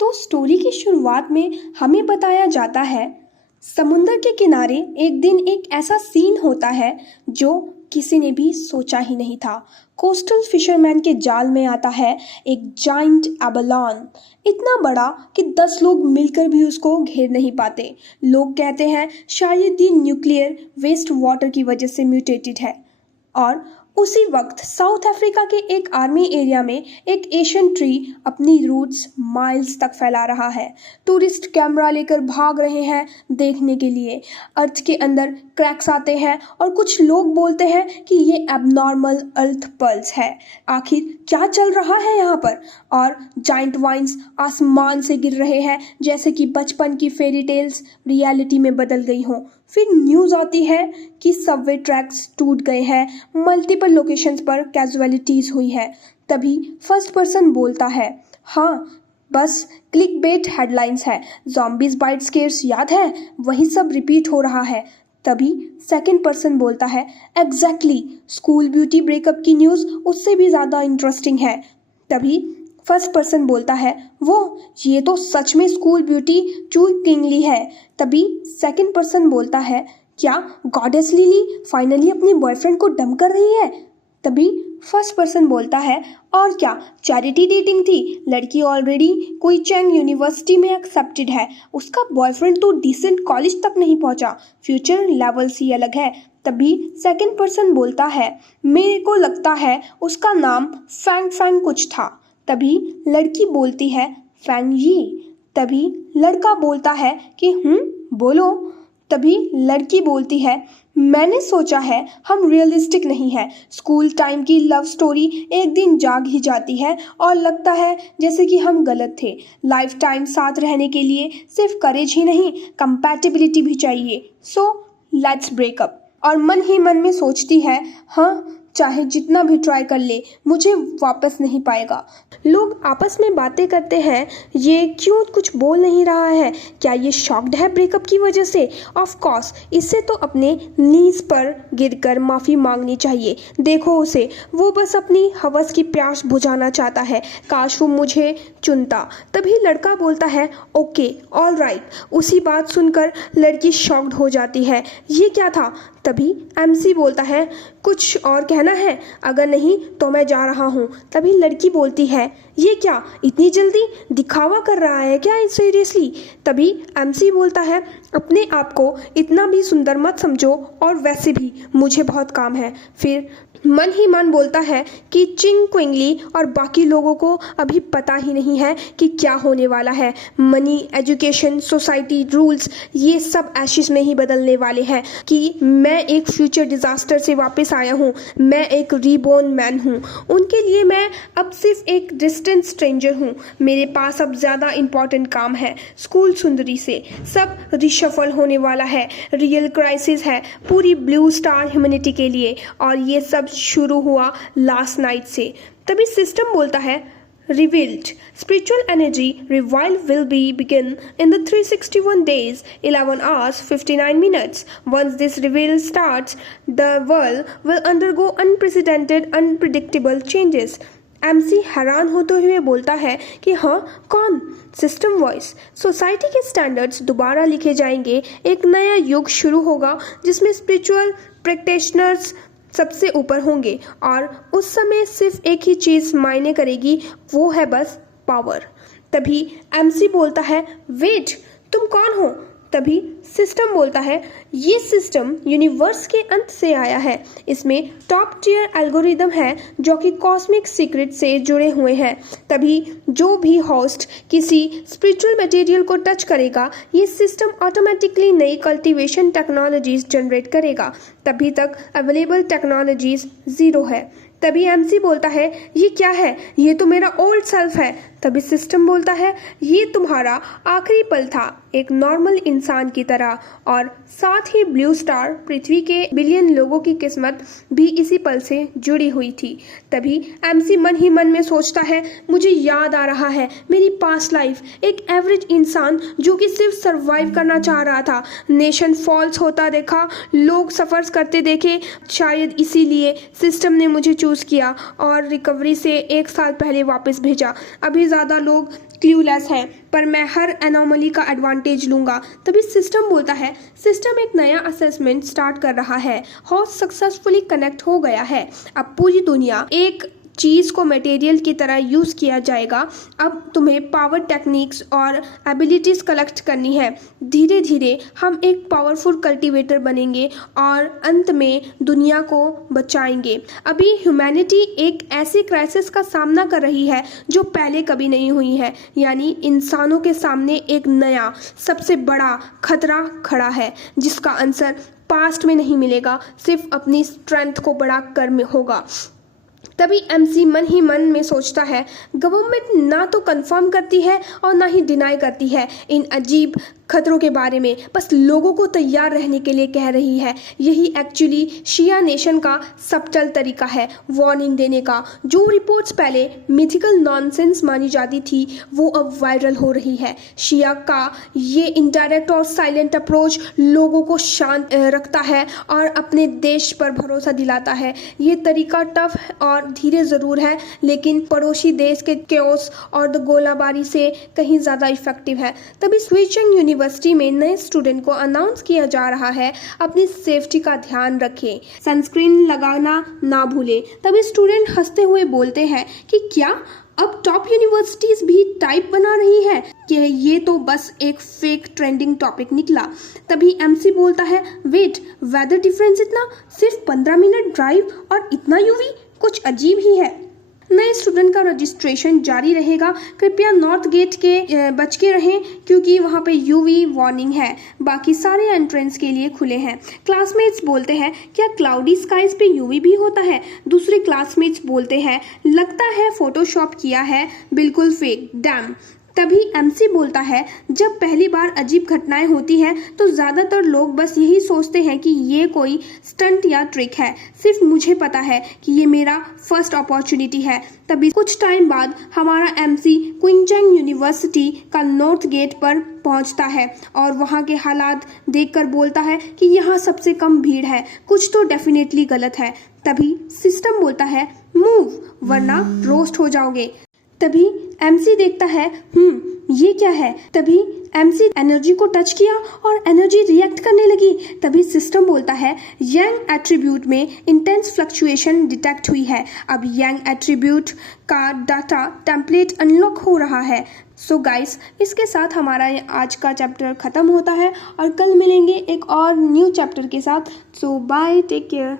तो स्टोरी की शुरुआत में हमें बताया जाता है, समुंदर के किनारे एक दिन एक ऐसा सीन होता है जो किसी ने भी सोचा ही नहीं था। कोस्टल फिशरमैन के जाल में आता है एक जाइंट एबेलॉन, इतना बड़ा कि 10 लोग मिलकर भी उसको घेर नहीं पाते। लोग कहते हैं शायद ये न्यूक्लियर वेस्ट वाटर की वजह से म्यूटेटेड है। और उसी वक्त साउथ अफ्रीका के एक आर्मी एरिया में एक एशियन ट्री अपनी रूट्स माइल्स तक फैला रहा है। टूरिस्ट कैमरा लेकर भाग रहे हैं देखने के लिए। अर्थ के अंदर क्रैक्स आते हैं और कुछ लोग बोलते हैं कि ये एबनॉर्मल अर्थ पल्स है। आखिर क्या चल रहा है यहाँ पर? और जाइंट वाइन्स आसमान से गिर रहे हैं जैसे कि बचपन की फेरी टेल्स रियलिटी में बदल गई हों। फिर न्यूज़ आती है कि सबवे ट्रैक्स टूट गए हैं, मल्टीपल लोकेशंस पर कैजुअलिटीज़ हुई है। तभी फर्स्ट पर्सन बोलता है, हाँ बस क्लिक बेट हेडलाइंस है, ज़ॉम्बीज बाइट स्केयर्स याद है, वही सब रिपीट हो रहा है। तभी सेकंड पर्सन बोलता है, एग्जैक्टली, स्कूल ब्यूटी ब्रेकअप की न्यूज़ उससे भी ज़्यादा इंटरेस्टिंग है। तभी फर्स्ट पर्सन बोलता है, वो ये तो सच में स्कूल ब्यूटी चू किंगली है। तभी सेकंड पर्सन बोलता है, क्या गॉडेस लिली फाइनली अपने बॉयफ्रेंड को डंप कर रही है? तभी फर्स्ट पर्सन बोलता है, और क्या चैरिटी डेटिंग थी, लड़की ऑलरेडी कोई चैंग यूनिवर्सिटी में एक्सेप्टेड है, उसका बॉयफ्रेंड तो डिसेंट कॉलेज तक नहीं पहुंचा, फ्यूचर लेवल्स ही अलग है। तभी सेकंड पर्सन बोलता है, मेरे को लगता है उसका नाम फैंग फैंग कुछ था। तभी लड़की बोलती है, फैंग यी। तभी लड़का बोलता है कि बोलो। तभी लड़की बोलती है, मैंने सोचा है हम रियलिस्टिक नहीं हैं। स्कूल टाइम की लव स्टोरी एक दिन जाग ही जाती है और लगता है जैसे कि हम गलत थे। लाइफ टाइम साथ रहने के लिए सिर्फ करेज ही नहीं, कंपैटिबिलिटी भी चाहिए। So let's breakup. और मन ही मन में सोचती है, हाँ चाहे जितना भी ट्राई कर ले मुझे वापस नहीं पाएगा। लोग आपस में बातें करते हैं, ये क्यों कुछ बोल नहीं रहा है, क्या ये शॉक्ड है ब्रेकअप की वजह से? ऑफ कोर्स इसे तो अपने नीज पर गिरकर माफ़ी मांगनी चाहिए। देखो उसे, वो बस अपनी हवस की प्यास बुझाना चाहता है, काश वो मुझे चुनता। तभी लड़का बोलता है, ओके ऑल राइट। उसी बात सुनकर लड़की शॉक्ड हो जाती है, ये क्या था? तभी एमसी बोलता है, कुछ और कहना है? अगर नहीं तो मैं जा रहा हूँ। तभी लड़की बोलती है, ये क्या इतनी जल्दी, दिखावा कर रहा है क्या सीरियसली? तभी एमसी बोलता है, अपने आप को इतना भी सुंदर मत समझो, और वैसे भी मुझे बहुत काम है। फिर मन ही मन बोलता है कि चिंग क्विंगली और बाकी लोगों को अभी पता ही नहीं है कि क्या होने वाला है। मनी, एजुकेशन, सोसाइटी, रूल्स, ये सब एशिस में ही बदलने वाले हैं। कि मैं एक फ्यूचर डिजास्टर से वापस आया हूँ, मैं एक रीबोर्न मैन हूँ। उनके लिए मैं अब सिर्फ एक डिस्टेंट स्ट्रेंजर हूँ। मेरे पास अब ज़्यादा इंपॉर्टेंट काम है। स्कूल सुंदरी से सब रिशफल होने वाला है। रियल क्राइसिस है पूरी ब्लू स्टार ह्यूमैनिटी के लिए, और ये सब शुरू हुआ लास्ट नाइट से। तभी सिस्टम बोलता है, revealed spiritual energy revival will be begin in the 361 days 11 hours 59 minutes. Once this revival starts, the world will undergo unprecedented unpredictable changes. MC हैरान होते हुए बोलता है कि हाँ कौन? सिस्टम वॉइस, सोसाइटी के स्टैंडर्ड्स दोबारा लिखे जाएंगे, एक नया युग शुरू होगा जिसमें स्पिरिचुअल प्रैक्टिशनर्स सबसे ऊपर होंगे, और उस समय सिर्फ एक ही चीज़ मायने करेगी, वो है बस पावर। तभी एमसी बोलता है, वेट, तुम कौन हो? तभी सिस्टम बोलता है, ये सिस्टम यूनिवर्स के अंत से आया है। इसमें टॉप टियर एल्गोरिदम है जो कि कॉस्मिक सीक्रेट से जुड़े हुए हैं। तभी जो भी होस्ट किसी स्पिरिचुअल मटेरियल को टच करेगा, ये सिस्टम ऑटोमेटिकली नई कल्टीवेशन टेक्नोलॉजीज जनरेट करेगा। तभी तक अवेलेबल टेक्नोलॉजीज 0 है। तभी एमसी बोलता है, ये क्या है? ये तो मेरा ओल्ड सेल्फ है। तभी सिस्टम बोलता है, ये तुम्हारा आखिरी पल था, एक नॉर्मल इंसान की तरह, और साथ ही ब्लू स्टार पृथ्वी के बिलियन लोगों की किस्मत भी इसी पल से जुड़ी हुई थी। तभी एमसी मन ही मन में सोचता है, मुझे याद आ रहा है मेरी पास्ट लाइफ, एक एवरेज इंसान जो कि सिर्फ सरवाइव करना चाह रहा था। नेशन फॉल्स होता देखा, लोग सफ़र्स करते देखे, शायद इसीलिए सिस्टम ने मुझे चूज़ किया और रिकवरी से 1 साल पहले वापस भेजा। अभी ज़्यादा लोग क्लूलेस हैं, पर मैं हर एनोमली का एडवांटेज लूंगा। तभी सिस्टम बोलता है, सिस्टम एक नया असेसमेंट स्टार्ट कर रहा है। हॉर्स सक्सेसफुली कनेक्ट हो गया है। अब पूरी दुनिया एक चीज़ को मटेरियल की तरह यूज़ किया जाएगा। अब तुम्हें पावर टेक्निक्स और एबिलिटीज़ कलेक्ट करनी है। धीरे धीरे हम एक पावरफुल कल्टीवेटर बनेंगे और अंत में दुनिया को बचाएंगे। अभी ह्यूमैनिटी एक ऐसी क्राइसिस का सामना कर रही है जो पहले कभी नहीं हुई है, यानी इंसानों के सामने एक नया सबसे बड़ा खतरा खड़ा है, जिसका आंसर पास्ट में नहीं मिलेगा, सिर्फ अपनी स्ट्रेंथ को बढ़ाकर में होगा। तभी एमसी मन ही मन में सोचता है, गवर्नमेंट ना तो कंफर्म करती है और ना ही डिनाई करती है इन अजीब खतरों के बारे में, बस लोगों को तैयार रहने के लिए कह रही है। यही एक्चुअली शिया नेशन का सबटल तरीका है वार्निंग देने का। जो रिपोर्ट्स पहले मिथिकल नॉनसेंस मानी जाती थी वो अब वायरल हो रही है। शिया का ये इनडायरेक्ट और साइलेंट अप्रोच लोगों को शांत रखता है और अपने देश पर भरोसा दिलाता है। ये तरीका टफ और धीरे ज़रूर है, लेकिन पड़ोसी देश के केओस और द गोलाबारी से कहीं ज़्यादा इफेक्टिव है। तभी स्विचिंग यूनिवर्सिटी में नए स्टूडेंट को अनाउंस किया जा रहा है, अपनी सेफ्टी का ध्यान रखें, सनस्क्रीन लगाना ना भूलें। तभी स्टूडेंट हंसते हुए बोलते हैं कि क्या अब टॉप यूनिवर्सिटीज भी टाइप बना रही है कि ये तो बस एक फेक ट्रेंडिंग टॉपिक निकला। तभी एमसी बोलता है, वेट, वेदर डिफरेंस इतना, सिर्फ 15 मिनट ड्राइव और इतना यूवी, कुछ अजीब ही है। नए स्टूडेंट का रजिस्ट्रेशन जारी रहेगा। कृपया नॉर्थ गेट के बच के रहें क्योंकि वहाँ पे यूवी वार्निंग है। बाकी सारे एंट्रेंस के लिए खुले हैं। क्लासमेट्स बोलते हैं, क्या क्लाउडी स्काइज पे यूवी भी होता है? दूसरे क्लासमेट्स बोलते हैं, लगता है फोटोशॉप किया है, बिल्कुल फेक, डैम। तभी एमसी बोलता है, जब पहली बार अजीब घटनाएं होती हैं तो ज़्यादातर लोग बस यही सोचते हैं कि ये कोई स्टंट या ट्रिक है। सिर्फ मुझे पता है कि ये मेरा फर्स्ट अपॉर्चुनिटी है। तभी कुछ टाइम बाद हमारा एमसी क्विंचेंग यूनिवर्सिटी का नॉर्थ गेट पर पहुंचता है और वहाँ के हालात देखकर बोलता है कि यहाँ सबसे कम भीड़ है, कुछ तो डेफिनेटली गलत है। तभी सिस्टम बोलता है, मूव वरना रोस्ट हो जाओगे। तभी एमसी देखता है, ये क्या है? तभी एमसी एनर्जी को टच किया और एनर्जी रिएक्ट करने लगी। तभी सिस्टम बोलता है, यंग एट्रीब्यूट में इंटेंस फ्लक्चुएशन डिटेक्ट हुई है। अब यंग एट्रीब्यूट का डाटा टेम्पलेट अनलॉक हो रहा है। सो गाइस, इसके साथ हमारा आज का चैप्टर खत्म होता है और कल मिलेंगे एक और न्यू चैप्टर के साथ। सो बाय, टेक केयर।